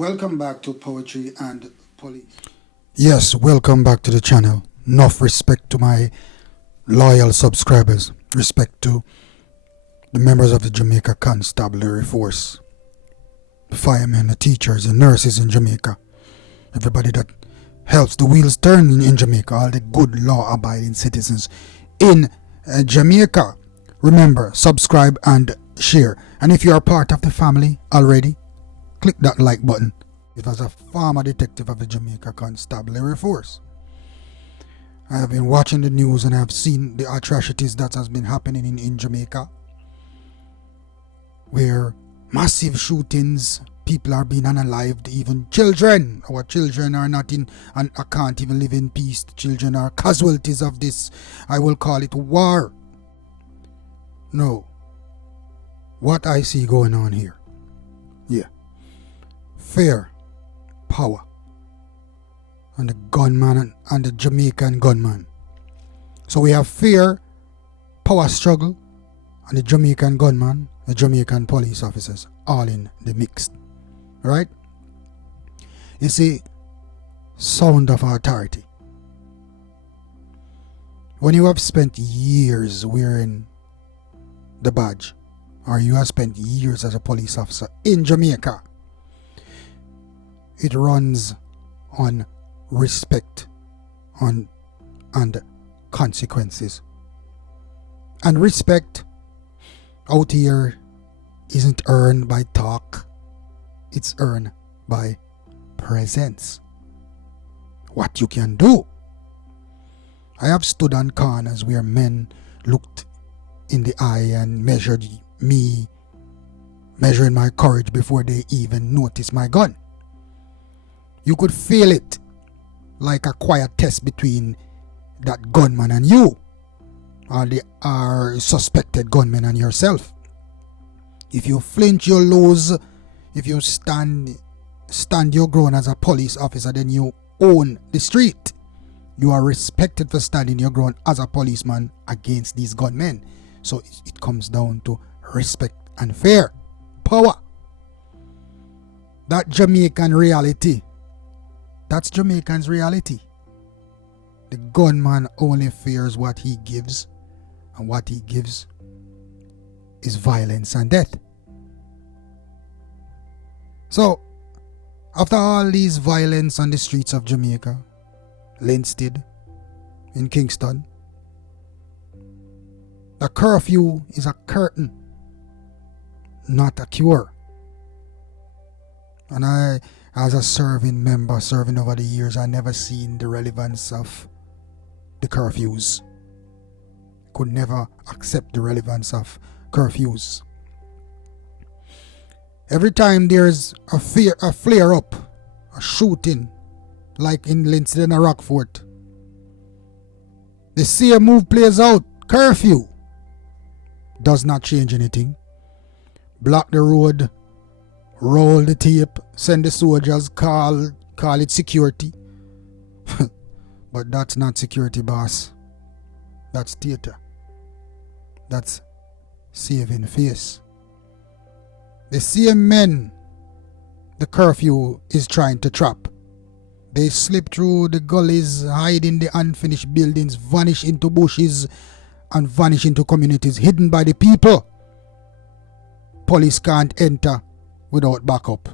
Welcome back to Poetry and Police. Yes, welcome back to the channel. Enough respect to my loyal subscribers. Respect to the members of the Jamaica Constabulary Force, the firemen, the teachers, the nurses in Jamaica, everybody that helps the wheels turn in Jamaica, all the good law-abiding citizens in Jamaica. Remember, subscribe and share. And if you are part of the family already, click that like button. It was a former detective of the Jamaica Constabulary Force. I have been watching the news and I have seen the atrocities that has been happening in Jamaica, where massive shootings, people are being unalived, even children. Our children are not in, and can't even live in peace. The children are casualties of this, I will call it war. No. What I see going on here. Yeah. Fear, power, and the gunman and the Jamaican gunman. So we have fear, power struggle, and the Jamaican gunman, the Jamaican police officers, all in the mix. Right? You see, sound of authority. When you have spent years wearing the badge, or you have spent years as a police officer in Jamaica, it runs on respect and consequences. And respect out here isn't earned by talk, it's earned by presence. What you can do. I have stood on corners where men looked in the eye and measured me, measuring my courage before they even noticed my gun. You could feel it, like a quiet test between that gunman and you, or the suspected gunman and yourself. If you flinch, you lose. If you stand your ground as a police officer, then you own the street. You are respected for standing your ground as a policeman against these gunmen. So it comes down to respect and fear, power. That Jamaican reality. That's Jamaican's reality. The gunman only fears what he gives, and what he gives is violence and death. So, after all these violence on the streets of Jamaica, Linstead, in Kingston, the curfew is a curtain, not a cure. And I, as a serving member, serving over the years, I never seen the relevance of the curfews. Could never accept the relevance of curfews. Every time there's a flare up, a shooting, like in Linstead and Rockfort, the same move plays out. Curfew does not change anything. Block the road, roll the tape, send the soldiers, call it security. But that's not security, boss. That's theater. That's saving face. The same men the curfew is trying to trap. They slip through the gullies, hide in the unfinished buildings, vanish into bushes, and vanish into communities hidden by the people. Police can't enter without backup,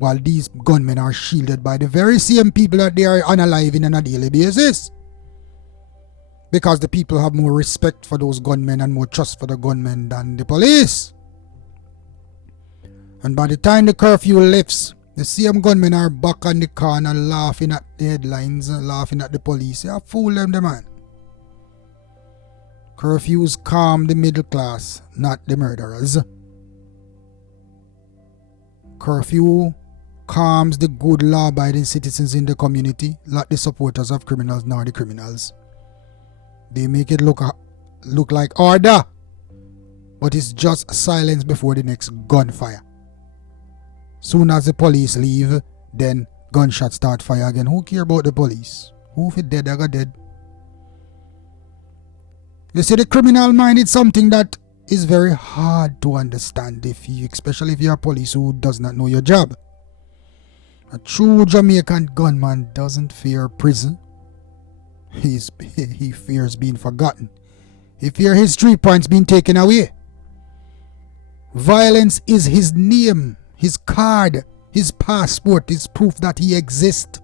while these gunmen are shielded by the very same people that they are unaliving on a daily basis. Because the people have more respect for those gunmen and more trust for the gunmen than the police. And by the time the curfew lifts, the same gunmen are back on the corner laughing at the headlines, laughing at the police. Yeah, fool them, the man. Curfews calm the middle class, not the murderers. Curfew calms the good law-abiding citizens in the community, not the supporters of criminals nor the criminals. They make it look like order, but it's just silence before the next gunfire. Soon as the police leave, then gunshots start fire again. Who care about the police? Who if it dead, I got dead. You see, the criminal mind is something that is very hard to understand, especially if you're a police who does not know your job. A true Jamaican gunman doesn't fear prison. He fears being forgotten. He fears his 3 points being taken away. Violence is his name, his card, his passport, his proof that he exists.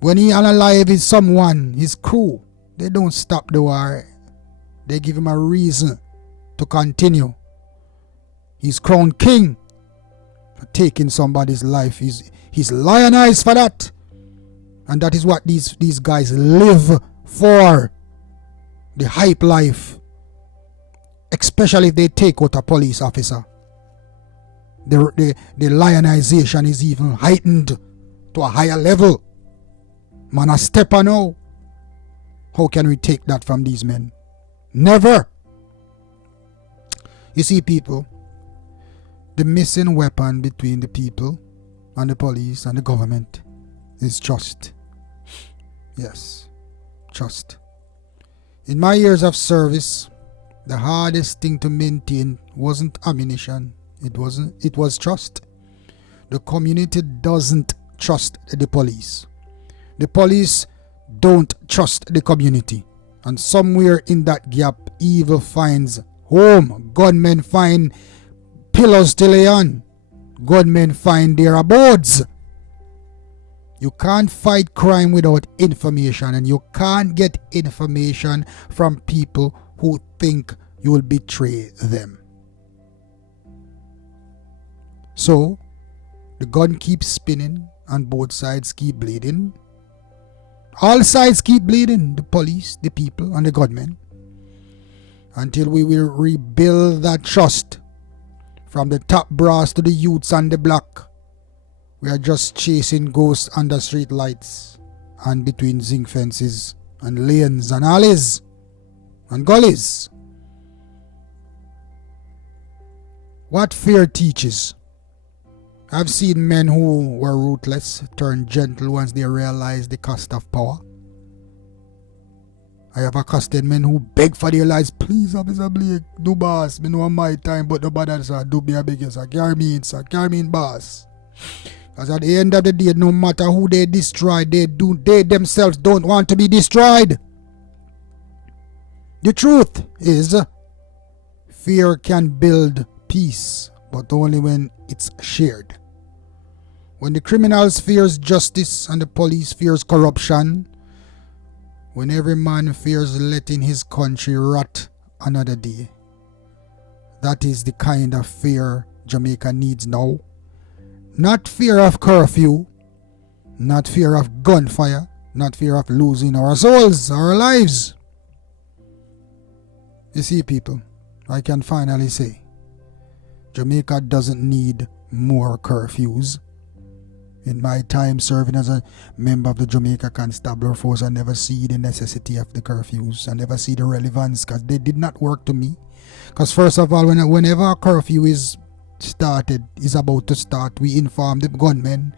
When he alive is someone, his crew, they don't stop the war. They give him a reason to continue. He's crowned king for taking somebody's life. He's lionized for that. And that is what these guys live for. The hype life. Especially if they take out a police officer. The lionization is even heightened to a higher level. Man, a step on now. How can we take that from these men? Never. You see, people, the missing weapon between the people and the police and the government is trust. Yes, trust. In my years of service, the hardest thing to maintain wasn't ammunition. It was trust. The community doesn't trust the police. The police don't trust the community. And somewhere in that gap, evil finds home. Gunmen find pillars to lay on. Gunmen find their abodes. You can't fight crime without information, and you can't get information from people who think you will betray them. So, the gun keeps spinning and both sides keep bleeding. All sides keep bleeding, the police, the people, and the gunmen, until we will rebuild that trust from the top brass to the youths and the block. We are just chasing ghosts under street lights and between zinc fences and lanes and alleys and gullies. What fear teaches. I've seen men who were ruthless turn gentle once they realize the cost of power. I have accosted men who beg for their lives. Please, Officer Blake, do boss. Me know my time, but nobody sir. Do me a big sir. Carry me in, sir. Carry me in, boss. Because at the end of the day, no matter who they destroy, they themselves don't want to be destroyed. The truth is, fear can build peace, but only when it's shared. When the criminals fears justice and the police fears corruption, when every man fears letting his country rot another day, that is the kind of fear Jamaica needs now. Not fear of curfew, not fear of gunfire, not fear of losing our souls, our lives. You see, people, I can finally say, Jamaica doesn't need more curfews. In my time serving as a member of the Jamaica Constabulary Force, I never see the necessity of the curfews. I never see the relevance because they did not work to me. Because first of all, whenever a curfew is about to start, we inform the gunmen.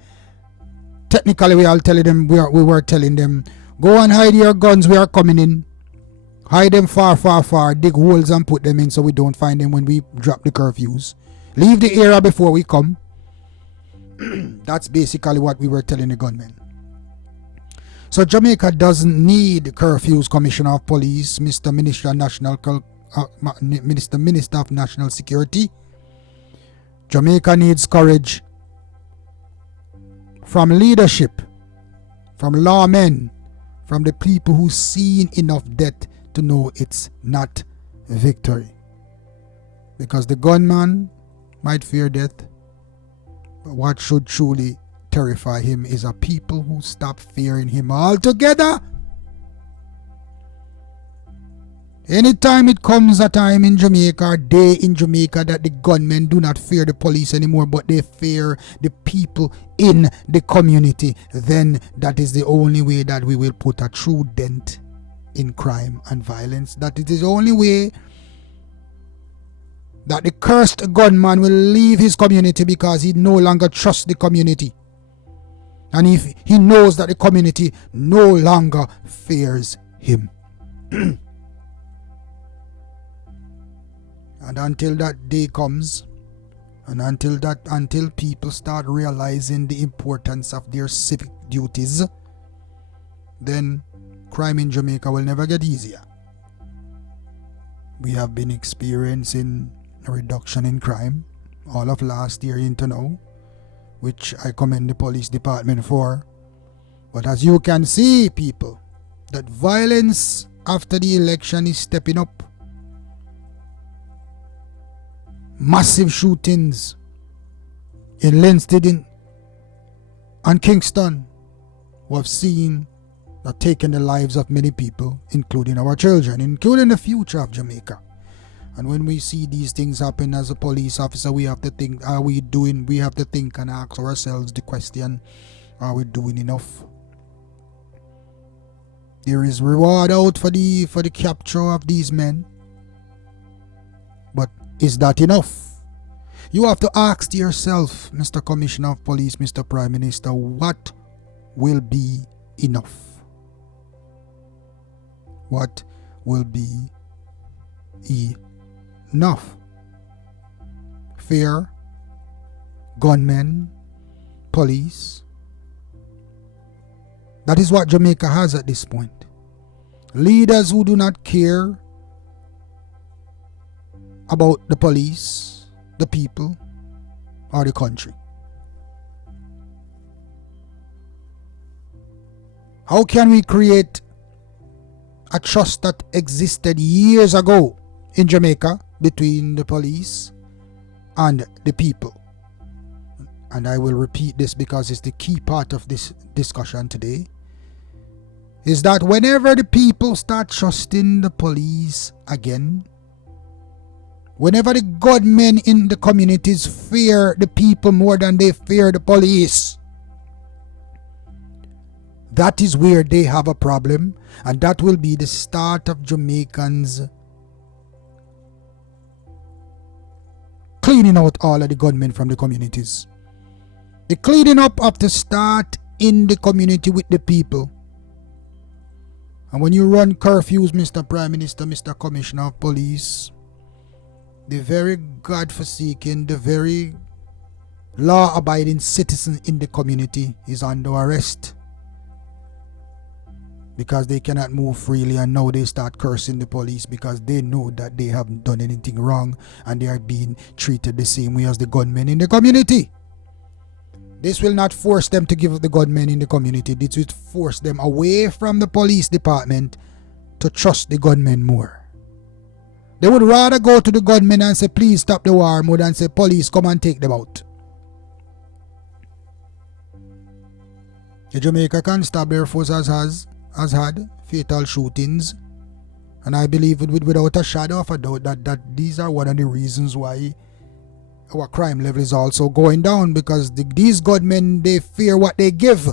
Technically, we were telling them, go and hide your guns, we are coming in. Hide them far, far, far, dig holes and put them in so we don't find them when we drop the curfews. Leave the area before we come. That's basically what we were telling the gunmen. So Jamaica doesn't need curfews, Commissioner of Police, Mr. Minister of National Security. Jamaica needs courage from leadership, from lawmen, from the people who've seen enough death to know it's not victory. Because the gunman might fear death, but what should truly terrify him is a people who stop fearing him altogether. Anytime it comes a time in Jamaica, or day in Jamaica, that the gunmen do not fear the police anymore, but they fear the people in the community, then that is the only way that we will put a true dent in crime and violence. That it is the only way that the cursed gunman will leave his community, because he no longer trusts the community. And if he knows that the community no longer fears him. And until that day comes, And until people start realizing the importance of their civic duties, then crime in Jamaica will never get easier. We have been experiencing a reduction in crime all of last year into now, which I commend the police department for. But as you can see, people, that violence after the election is stepping up. Massive shootings in Linstead and Kingston we have seen that taken the lives of many people, including our children, including the future of Jamaica. And when we see these things happen as a police officer, we have to think, we have to think and ask ourselves the question, are we doing enough? There is reward out for the capture of these men. But is that enough? You have to ask yourself, Mr. Commissioner of Police, Mr. Prime Minister, what will be enough? What will be enough? Fear, gunmen, police. That is what Jamaica has at this point. Leaders who do not care about the police, the people, or the country. How can we create a trust that existed years ago in Jamaica between the police and the people? And I will repeat this because it's the key part of this discussion today, is that whenever the people start trusting the police again, whenever the gunmen in the communities fear the people more than they fear the police, that is where they have a problem, and that will be the start of Jamaicans cleaning out all of the gunmen from the communities. The cleaning up of the start in the community with the people. And when you run curfews, Mr. Prime Minister, Mr. Commissioner of Police, the very God-forsaken, the very law-abiding citizen in the community is under arrest. Because they cannot move freely, and now they start cursing the police because they know that they haven't done anything wrong and they are being treated the same way as the gunmen in the community. This will not force them to give up the gunmen in the community. This will force them away from the police department to trust the gunmen more. They would rather go to the gunmen and say, please stop the war, more than say, police, come and take them out. The Jamaica Constabulary Force has had fatal shootings, and I believe without a shadow of a doubt that these are one of the reasons why our crime level is also going down, because these gunmen, they fear what they give.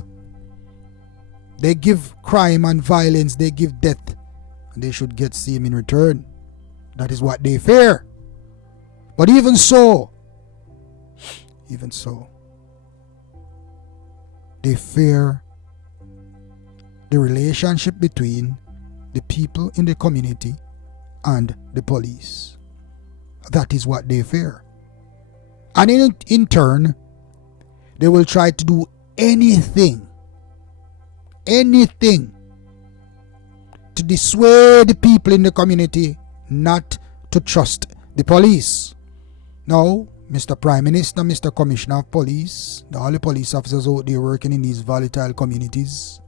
They give crime and violence, they give death, and they should get same in return. That is what they fear. But even so, they fear the relationship between the people in the community and the police. That is what they fear. And in turn, they will try to do anything to dissuade the people in the community not to trust the police. Now, Mr. Prime Minister, Mr. Commissioner of Police, all the police officers out there working in these volatile communities,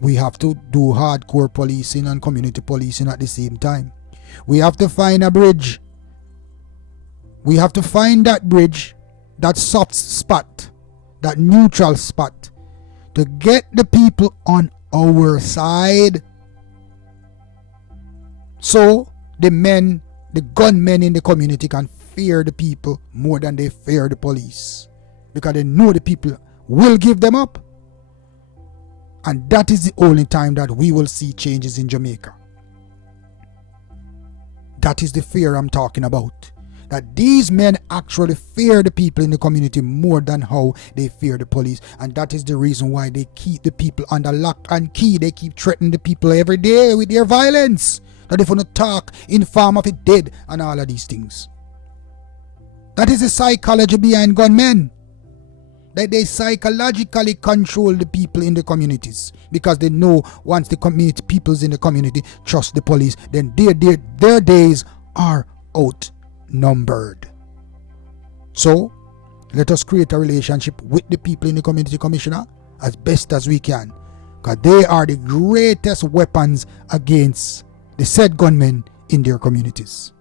we have to do hardcore policing and community policing at the same time. We have to find a bridge. We have to find that bridge, that soft spot, that neutral spot, to get the people on our side. So the gunmen in the community can fear the people more than they fear the police, because they know the people will give them up. And that is the only time that we will see changes in Jamaica. That is the fear I'm talking about. That these men actually fear the people in the community more than how they fear the police. And that is the reason why they keep the people under lock and key. They keep threatening the people every day with their violence. That if you not talk, inform of it dead, and all of these things. That is the psychology behind gunmen. That they psychologically control the people in the communities, because they know once the community peoples in the community trust the police, then their days are outnumbered. So let us create a relationship with the people in the community, Commissioner, as best as we can, because they are the greatest weapons against the said gunmen in their communities.